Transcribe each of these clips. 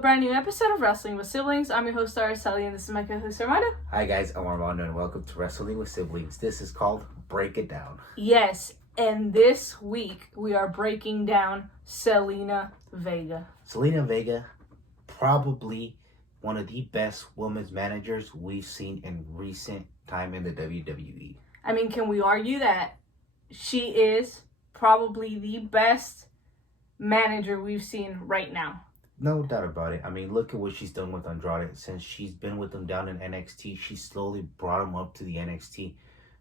brand new episode of Wrestling with Siblings. I'm your host, Araceli, and this is my co-host, Armando. Hi guys, I'm Armando, and welcome to Wrestling with Siblings. This is called Break It Down. Yes, and this week we are breaking down Zelina Vega. Zelina Vega, probably one of the best women's managers we've seen in recent time in the WWE. I mean, can we argue that she is probably the best manager we've seen right now? No doubt about it. I mean, look at what she's done with Andrade. Since she's been with them down in NXT, she slowly brought him up to the NXT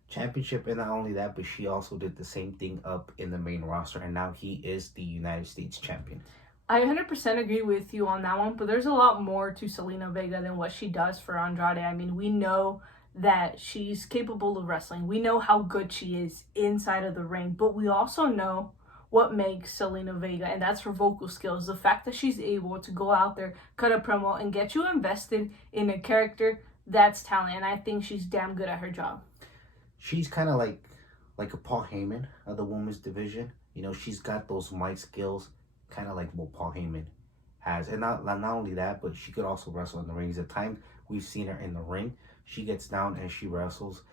Championship. And not only that, but she also did the same thing up in the main roster. And now he is the United States Champion. I 100% agree with you on that one, but there's a lot more to Zelina Vega than what she does for Andrade. I mean, we know that she's capable of wrestling. We know how good she is inside of the ring, but we also know what makes Zelina Vega, and that's her vocal skills. The fact that she's able to go out there, cut a promo, and get you invested in a character, that's talent, and I think she's damn good at her job. She's kind of like a Paul Heyman of the women's division. You know, she's got those mic skills, kind of like what Paul Heyman has. And not only that, but she could also wrestle in the rings. At times, we've seen her in the ring. She gets down and she wrestles.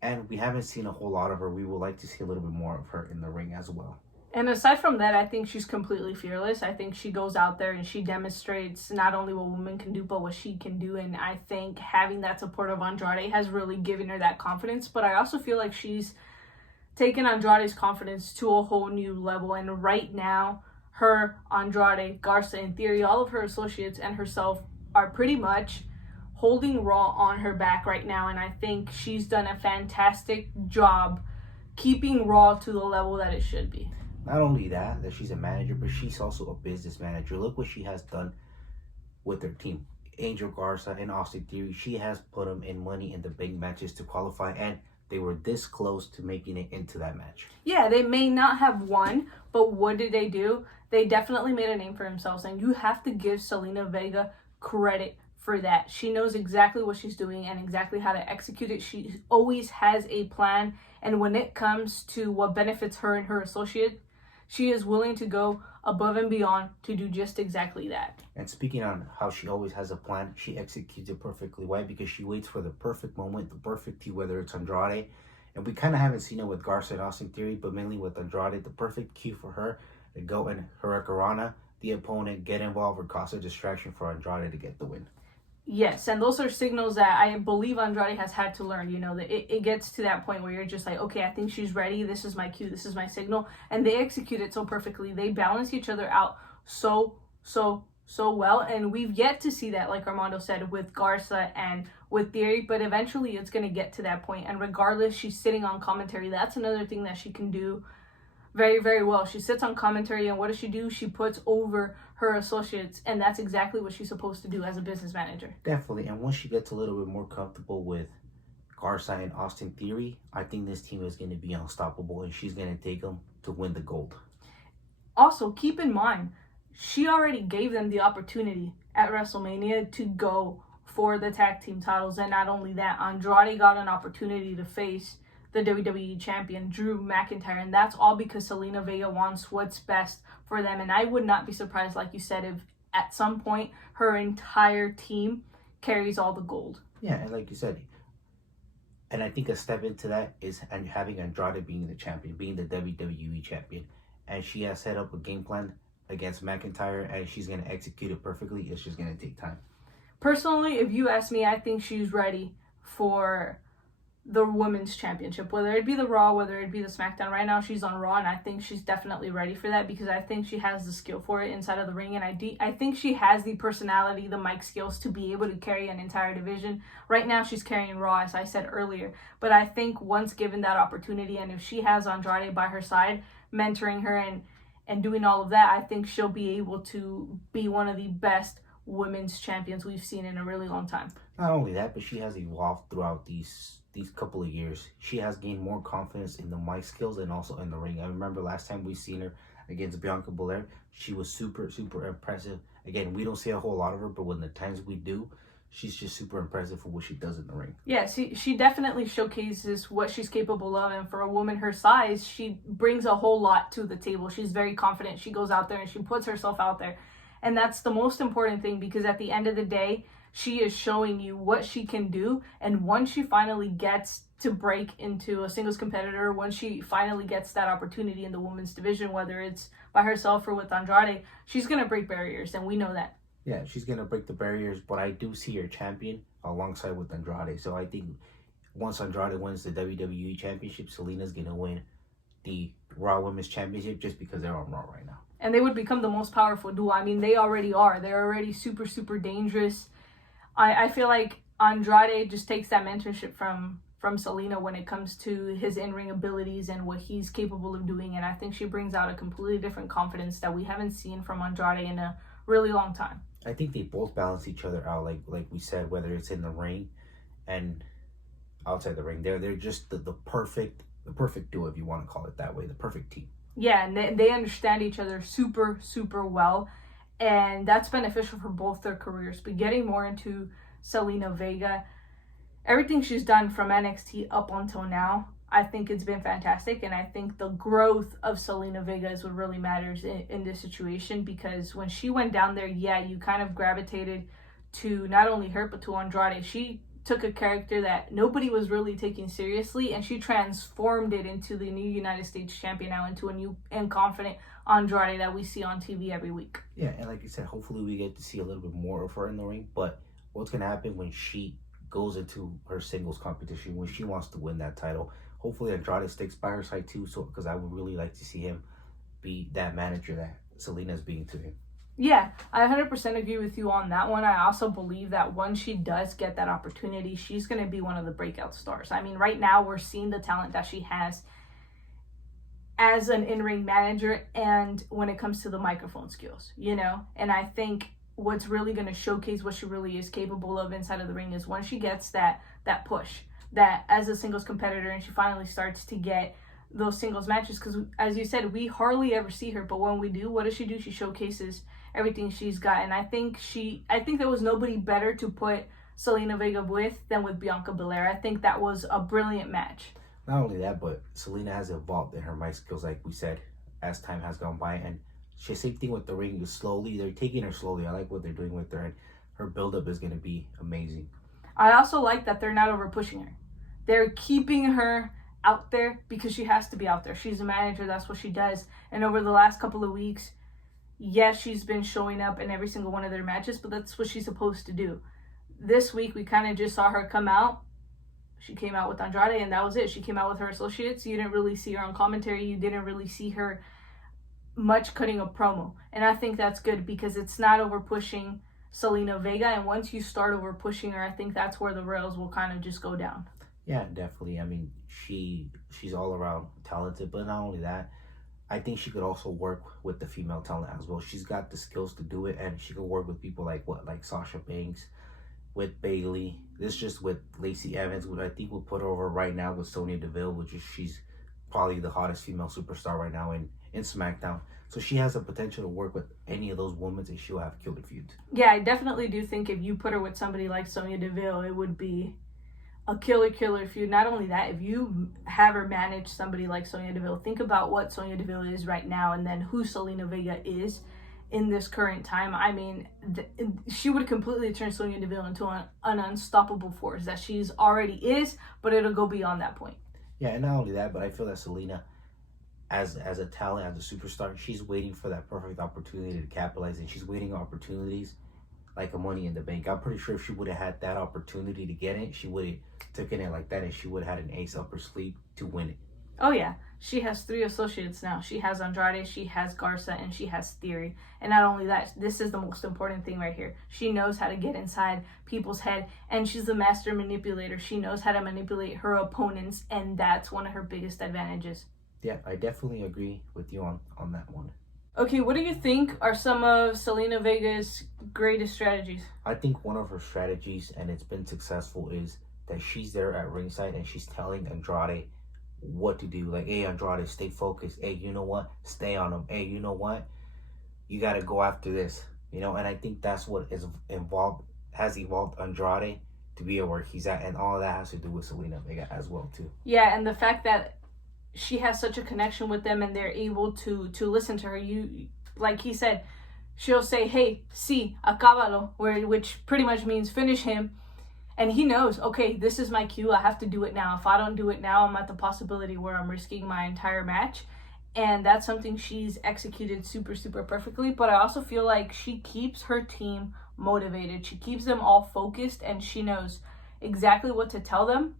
And we haven't seen a whole lot of her. We would like to see a little bit more of her in the ring as well. And aside from that, I think she's completely fearless. I think she goes out there and she demonstrates not only what women can do, but what she can do. And I think having that support of Andrade has really given her that confidence. But I also feel like she's taken Andrade's confidence to a whole new level. And right now, her, Andrade, Garza and Theory, all of her associates and herself are pretty much holding Raw on her back right now. And I think she's done a fantastic job keeping Raw to the level that it should be. Not only that she's a manager, but she's also a business manager. Look what she has done with her team. Angel Garza and Austin Theory, she has put them in Money in the Bank matches to qualify, and they were this close to making it into that match. Yeah, they may not have won, but what did they do? They definitely made a name for themselves, and you have to give Zelina Vega credit for that. She knows exactly what she's doing and exactly how to execute it. She always has a plan, and when it comes to what benefits her and her associate, she is willing to go above and beyond to do just exactly that. And speaking on how she always has a plan, she executes it perfectly. Why? Because she waits for the perfect moment, the perfect cue, whether it's Andrade. And we kind of haven't seen it with Garza and Austin Theory, but mainly with Andrade, the perfect cue for her to go and Hurricanrana the opponent, get involved, or cause a distraction for Andrade to get the win. Yes, and those are signals that I believe Andrade has had to learn. You know, that it gets to that point where you're just like, okay, I think she's ready. This is my cue. This is my signal. And they execute it so perfectly. They balance each other out so well. And we've yet to see that, like Armando said, with Garza and with Theory. But eventually it's going to get to that point. And regardless, she's sitting on commentary. That's another thing that she can do very, very well. She sits on commentary, and what does she do? She puts over her associates, and that's exactly what she's supposed to do as a business manager. Definitely, and once she gets a little bit more comfortable with Garza and Austin Theory, I think this team is going to be unstoppable, and she's going to take them to win the gold. Also, keep in mind, she already gave them the opportunity at WrestleMania to go for the tag team titles, and not only that, Andrade got an opportunity to face the WWE champion, Drew McIntyre, and that's all because Zelina Vega wants what's best for them. And I would not be surprised, like you said, if at some point her entire team carries all the gold. Yeah, and like you said, and I think a step into that is having Andrade being the champion, being the WWE champion, and she has set up a game plan against McIntyre, and she's going to execute it perfectly. It's just going to take time. Personally, if you ask me, I think she's ready for the women's championship, whether it be the Raw, whether it be the SmackDown. Right now she's on Raw, and I think she's definitely ready for that because I think she has the skill for it inside of the ring, and I think she has the personality, the mic skills to be able to carry an entire division. Right now she's carrying Raw, as I said earlier, but I think once given that opportunity, and if she has Andrade by her side mentoring her and doing all of that, I think she'll be able to be one of the best women's champions we've seen in a really long time. Not only that, but she has evolved throughout these couple of years. She has gained more confidence in the mic skills and also in the ring. I remember last time we seen her against Bianca Belair, she was super impressive. Again, we don't see a whole lot of her, but when the times we do, she's just super impressive for what she does in the ring. Yeah, she definitely showcases what she's capable of, and for a woman her size, she brings a whole lot to the table. She's very confident. She goes out there and she puts herself out there. And that's the most important thing, because at the end of the day, she is showing you what she can do. And once she finally gets to break into a singles competitor, once she finally gets that opportunity in the women's division, whether it's by herself or with Andrade, she's going to break barriers, and we know that. Yeah, she's going to break the barriers, but I do see her champion alongside with Andrade. So I think once Andrade wins the WWE Championship, Zelina's going to win the Raw Women's Championship just because they're on Raw right now. And they would become the most powerful duo. I mean, they already are. They're already super, super dangerous. I feel like Andrade just takes that mentorship from Zelina when it comes to his in-ring abilities and what he's capable of doing. And I think she brings out a completely different confidence that we haven't seen from Andrade in a really long time. I think they both balance each other out, like we said, whether it's in the ring and outside the ring. They're just the perfect duo, if you want to call it that way, the perfect team. Yeah, and they understand each other super, super well. And that's beneficial for both their careers. But getting more into Zelina Vega, everything she's done from NXT up until now, I think it's been fantastic. And I think the growth of Zelina Vega is what really matters in this situation, because when she went down there, yeah, you kind of gravitated to not only her, but to Andrade. She took a character that nobody was really taking seriously, and she transformed it into the new United States champion now, into a new and confident Andrade that we see on TV every week. Yeah, and like you said, hopefully we get to see a little bit more of her in the ring. But what's going to happen when she goes into her singles competition, when she wants to win that title? Hopefully Andrade sticks by her side too, so because I would really like to see him be that manager that Zelina's being to him. Yeah, I 100% agree with you on that one. I also believe that once she does get that opportunity, she's going to be one of the breakout stars. I mean, right now we're seeing the talent that she has as an in-ring manager and when it comes to the microphone skills, you know? And I think what's really going to showcase what she really is capable of inside of the ring is once she gets that push, that as a singles competitor, and she finally starts to get those singles matches, because as you said, we hardly ever see her, but when we do, what does she do? She showcases everything she's got. And I think there was nobody better to put Zelina Vega with than with Bianca Belair. I think that was a brilliant match. Not only that, but Zelina has evolved in her mic skills, like we said, as time has gone by. And she, same thing with the ring, they're taking her slowly. I like what they're doing with her, and her build-up is going to be amazing. I also like that they're not over pushing her. They're keeping her out there because she has to be out there. She's a manager, that's what she does. And over the last couple of weeks, yes, she's been showing up in every single one of their matches, but that's what she's supposed to do. This week, we kind of just saw her come out. She came out with Andrade, and that was it. She came out with her associates. You didn't really see her on commentary. You didn't really see her much cutting a promo. And I think that's good because it's not over pushing Zelina Vega. And once you start over pushing her, I think that's where the rails will kind of just go down. Yeah, definitely. I mean, she's all around talented, but not only that, I think she could also work with the female talent as well. She's got the skills to do it, and she could work with people like Sasha Banks, with Bayley. This just with Lacey Evans, which I think will put her over right now with Sonya Deville, which is she's probably the hottest female superstar right now in SmackDown. So she has the potential to work with any of those women, and she'll have killer feuds. Yeah, I definitely do think if you put her with somebody like Sonya Deville, it would be a killer feud. Not only that, if you have her manage somebody like Sonya Deville, think about what Sonya Deville is right now and then who Zelina Vega is in this current time. I mean, she would completely turn Sonya Deville into an unstoppable force that she's already is, but it'll go beyond that point. Yeah, and not only that, but I feel that Zelina, as a talent, as a superstar, she's waiting for that perfect opportunity to capitalize, and she's waiting on opportunities like a Money in the Bank. I'm pretty sure if she would have had that opportunity to get it, she would have taken it like that, and she would have had an ace up her sleeve to win it. Oh yeah, she has 3 associates now. She has Andrade, she has Garza, and she has Theory. And not only that, this is the most important thing right here. She knows how to get inside people's head, and she's a master manipulator. She knows how to manipulate her opponents, and that's one of her biggest advantages. Yeah, I definitely agree with you on that one. Okay, what do you think are some of Zelina Vega's greatest strategies? I think one of her strategies, and it's been successful, is that she's there at ringside and she's telling Andrade what to do. Like, hey, Andrade, stay focused. Hey, you know what? Stay on him. Hey, you know what? You got to go after this. You know, and I think that's what has evolved Andrade to be where he's at. And all of that has to do with Zelina Vega as well, too. Yeah, and the fact that she has such a connection with them and they're able to listen to her. You, like he said, she'll say, hey, sí, acábalo, which pretty much means finish him. And he knows, okay, this is my cue. I have to do it now. If I don't do it now, I'm at the possibility where I'm risking my entire match. And that's something she's executed super, super perfectly. But I also feel like she keeps her team motivated. She keeps them all focused, and she knows exactly what to tell them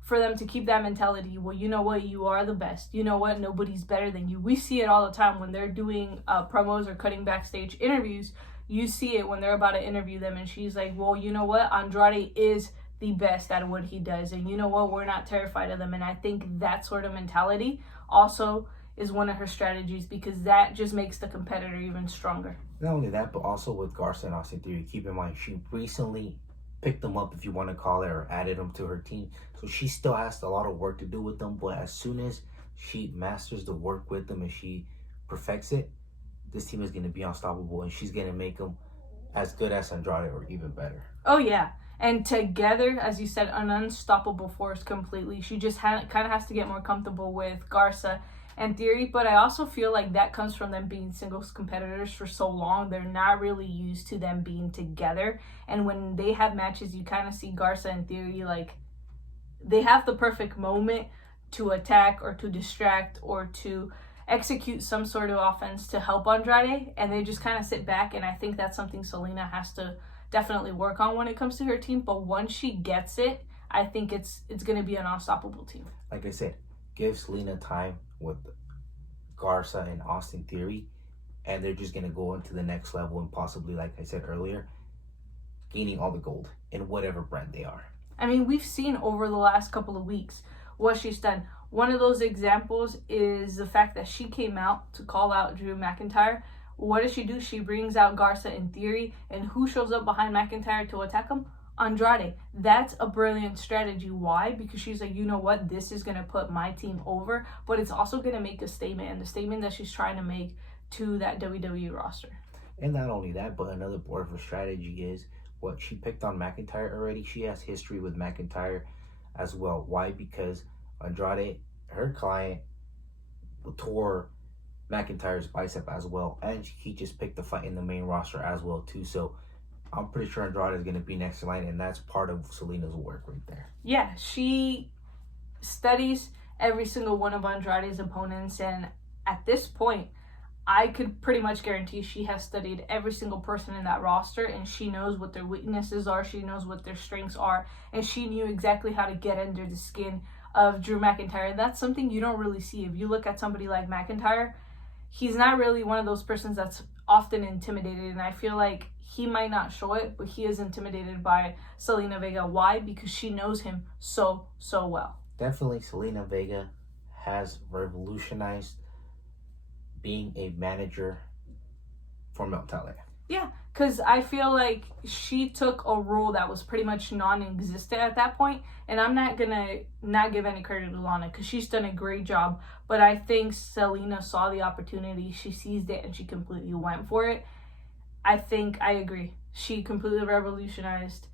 for them to keep that mentality. Well, you know what? You are the best. You know what? Nobody's better than you. We see it all the time when they're doing promos or cutting backstage interviews. You see it when they're about to interview them, and she's like, well, you know what? Andrade is the best at what he does. And you know what? We're not terrified of them. And I think that sort of mentality also is one of her strategies, because that just makes the competitor even stronger. Not only that, but also with Garza and Austin Theory, keep in mind, she recently picked them up, if you want to call it, or added them to her team. So she still has a lot of work to do with them. But as soon as she masters the work with them and she perfects it, this team is going to be unstoppable, and she's going to make them as good as Andrade or even better. Oh, yeah. And together, as you said, an unstoppable force completely. She just kind of has to get more comfortable with Garza and Theory. But I also feel like that comes from them being singles competitors for so long. They're not really used to them being together. And when they have matches, you kind of see Garza and Theory, like, they have the perfect moment to attack or to distract or to execute some sort of offense to help Andrade, and they just kind of sit back. And I think that's something Zelina has to definitely work on when it comes to her team. But once she gets it, I think it's going to be an unstoppable team. Like I said, give Zelina time with Garza and Austin Theory, and they're just going to go into the next level and possibly, like I said earlier, gaining all the gold in whatever brand they are. I mean, we've seen over the last couple of weeks what she's done. One of those examples is the fact that she came out to call out Drew McIntyre. What does she do? She brings out Garza in Theory, and who shows up behind McIntyre to attack him? Andrade. That's a brilliant strategy. Why? Because she's like, you know what? This is going to put my team over, but it's also going to make a statement, and the statement that she's trying to make to that WWE roster. And not only that, but another part of her strategy is what she picked on McIntyre already. She has history with McIntyre as well. Why? Because Andrade, her client, tore McIntyre's bicep as well, and he just picked the fight in the main roster as well too. So I'm pretty sure Andrade is going to be next in line, and that's part of Zelina's work right there. Yeah, she studies every single one of Andrade's opponents, and at this point, I could pretty much guarantee she has studied every single person in that roster, and she knows what their weaknesses are, she knows what their strengths are, and she knew exactly how to get under the skin of Drew McIntyre. That's something you don't really see. If you look at somebody like McIntyre, he's not really one of those persons that's often intimidated, and I feel like he might not show it, but he is intimidated by Zelina Vega. Why? Because she knows him so well. Definitely, Zelina Vega has revolutionized being a manager for Mel Talent. Yeah, because I feel like she took a role that was pretty much non-existent at that point, and I'm not going to not give any credit to Lana because she's done a great job, but I think Zelina saw the opportunity, she seized it, and she completely went for it. I think I agree. She completely revolutionized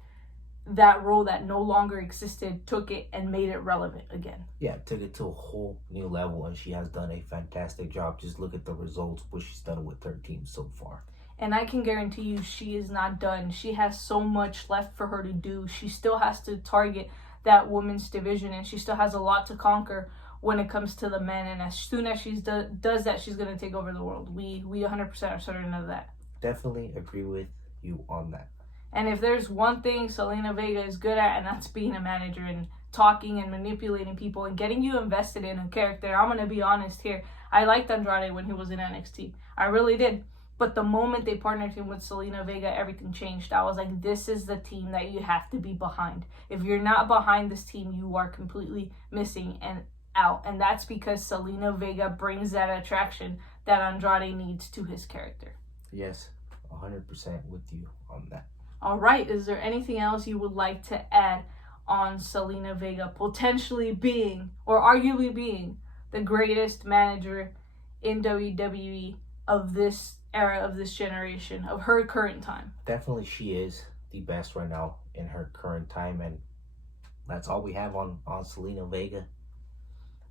that role that no longer existed, took it and made it relevant again. Yeah, took it to a whole new level, and she has done a fantastic job. Just look at the results, what she's done with her team so far. And I can guarantee you she is not done. She has so much left for her to do. She still has to target that women's division, and she still has a lot to conquer when it comes to the men. And as soon as she does that, she's going to take over the world. We 100% are certain of that. Definitely agree with you on that. And if there's one thing Zelina Vega is good at, and that's being a manager and talking and manipulating people and getting you invested in a character. I'm going to be honest here. I liked Andrade when he was in NXT. I really did. But the moment they partnered him with Zelina Vega, everything changed. I was like, this is the team that you have to be behind. If you're not behind this team, you are completely missing and out. And that's because Zelina Vega brings that attraction that Andrade needs to his character. Yes, 100% with you on that. All right. Is there anything else you would like to add on Zelina Vega potentially being, or arguably being, the greatest manager in WWE of this era, of this generation, of her current time? Definitely she is the best right now in her current time, and that's all we have on Zelina Vega.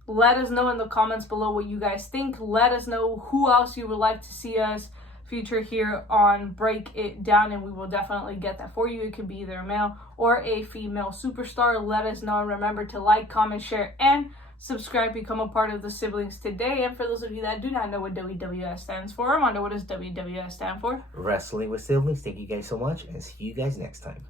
Let us know in the comments below what you guys think. Let us know who else you would like to see us feature here on Break It Down, and we will definitely get that for you. It could be either a male or a female superstar. Let us know. Remember to like, comment, share, and subscribe. Become a part of the siblings today. And for those of you that do not know what WWS stands for, Armando, what does WWS stand for? Wrestling with Siblings. Thank you guys so much, and see you guys next time.